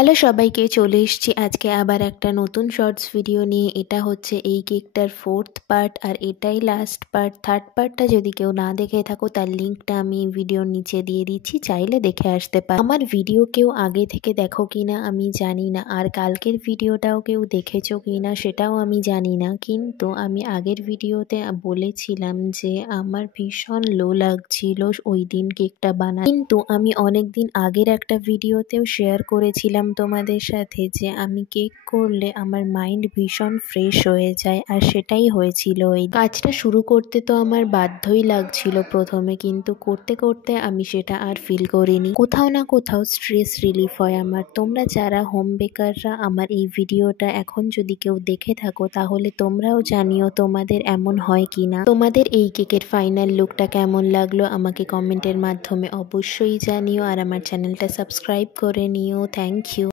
Hello সবাইকে, চলে এসেছি আজকে আবার একটা নতুন শর্টস ভিডিও নিয়ে। এটা হচ্ছে এই কেকটার 4th পার্ট আর এটাই লাস্ট পার্ট। 3rd পার্টটা যদি কেউ না দেখে থাকো তার লিঙ্কটা আমি ভিডিওর নিচে দিয়ে দিচ্ছি, চাইলে দেখে আসতে পারো। আমার ভিডিও কেউ আগে থেকে দেখো কিনা আমি জানি না, আর কালকের ভিডিওটাও কেউ দেখেছো কিনা সেটাও আমি জানি না, কিন্তু আমি আগের ভিডিওতে বলেছিলাম যে আমার ভীষণ লো লাগছিল ওই দিন কেকটা বানাতে। কিন্তু আমি অনেক দিন আগের একটা ভিডিওতেও শেয়ার করেছিলাম তোমাদের সাথে যে আমি কেক করলে আমার মাইন্ড ভীষণ ফ্রেশ হয়ে যায়, আর সেটাই হয়েছিল। এই কাজটা শুরু করতে তো আমার বাধ্যই লাগছিল প্রথমে, কিন্তু করতে করতে আমি সেটা আর ফিল করিনি। কোথাও না কোথাও স্ট্রেস রিলিফ হয় আমার। তোমরা যারা হোম বেকাররা আমার এই ভিডিওটা এখন যদি কেউ দেখে থাকো তাহলে তোমরাও জানিও তোমাদের এমন হয় কিনা। তোমাদের এই কেকের ফাইনাল লুকটা কেমন লাগলো আমাকে কমেন্টের মাধ্যমে অবশ্যই জানিও, আর আমার চ্যানেলটা সাবস্ক্রাইব করে নিও। Thank you.